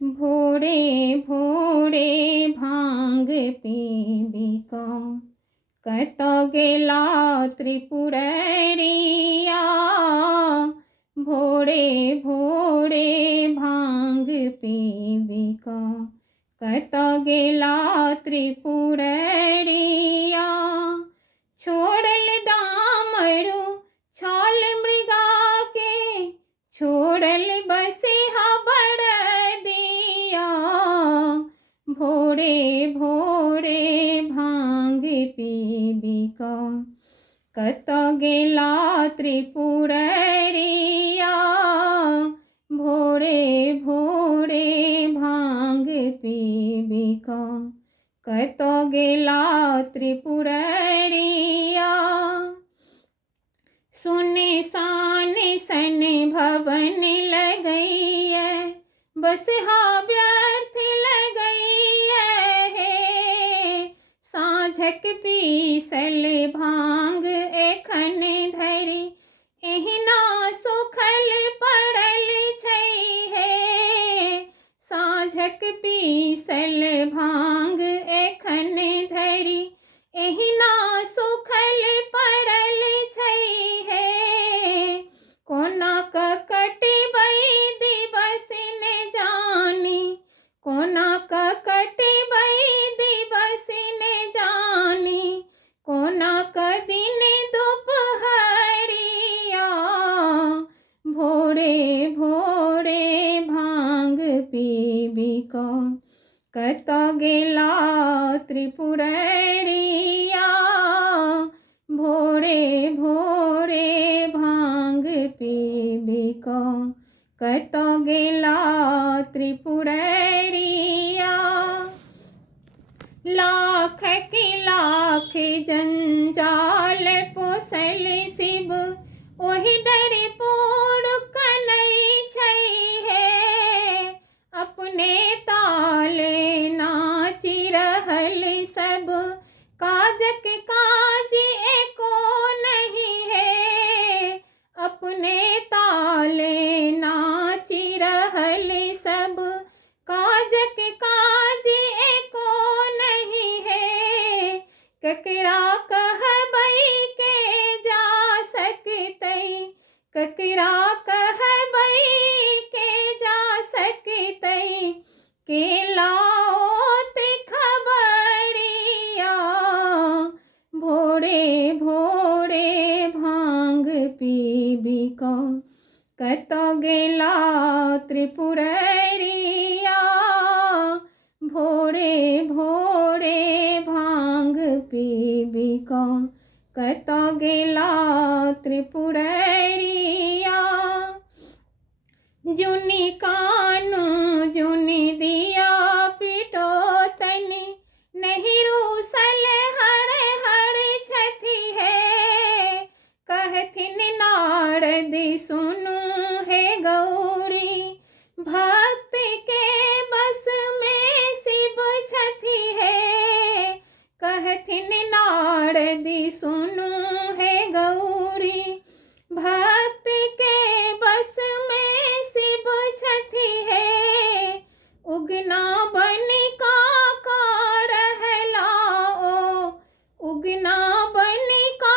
भोरे भोरे भांग पीबिका कत गेला त्रिपुररिया। भोरे भोरे भांग पीबिका कत गेला त्रिपुररिया। छोड़ल डामरू छाल मृगा के छोड़ल बसिहा बड़दिया। भोरे भोरे भांग पीबिका कत गेला त्रिपुररिया। भोरे भोरे भांग पीबिका कत गेला त्रिपुररिया। सुने सान सन भवन लगैय बसहा व्यर्थ लगैय हे। साँझक पीसल भांग एखन धरि एहिना सुखल पड़ल छै हे। साँझक पीसल भांग एखन धरि एहिना सुखल पड़ल छै हे। कोना कटबै दिवस ने जानी कोना कटबै दिवस ने जानी कोना दिन दुपहरिया। भोरे भोरे भांग पीबिका कत गेला त्रिपुररिया। भोरे भोरे भांग पीबिका कत गेला त्रिपुररिया। लाख की लाख जंजाल पोसल शिव ओहि डरि पुरुष नहि छै हे। अपने ताले नाचि रहल सब काजक काज एको नहीं है। अपने ताले नाचि रहल सब काजक काज एको नहीं है। ककरा कहबै के जा सकतै ककरा कहबै के जा सकतै के लाओत खबरिया। भोरे भोरे भांग पीबिका कत गेला त्रिपुररिया। भोरे भोरे भांग पीबिका कत गेला त्रिपुररिया। जुनि कानू जुनि दिया पिटो तनि नहीं रूसल हर हर छथि है। कहथिन नारद सुनु हे गौरी भक्त के बस में शिव छथि है। कहथिन नारद सुनु हे गौरी भक्त के बस में शिव छथि है। उगना बनिका रहलाओ उगना बनिका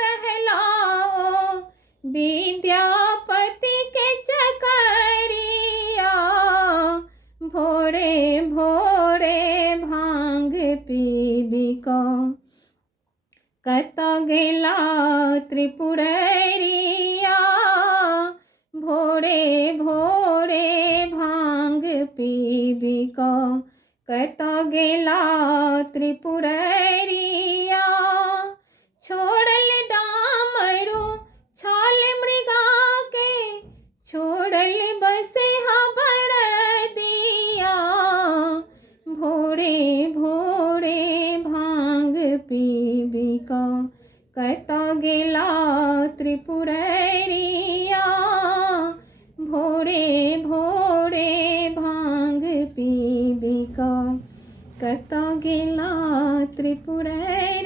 रहलाओ विद्यापति के चकरिया। भोरे भोरे भांग पीबिका कत गेला त्रिपुररिया। भोरे भोरे भांग पीबिका कत गेला त्रिपुररिया। छोड़ल डामरू छाल मृगा के छोड़ल बसिहा बड़दिया। भोरे भोरे भांग पीबिका कत गेला त्रिपुररिया। भोरे भोरे भांग पीबिका कत गेला त्रिपुररिया।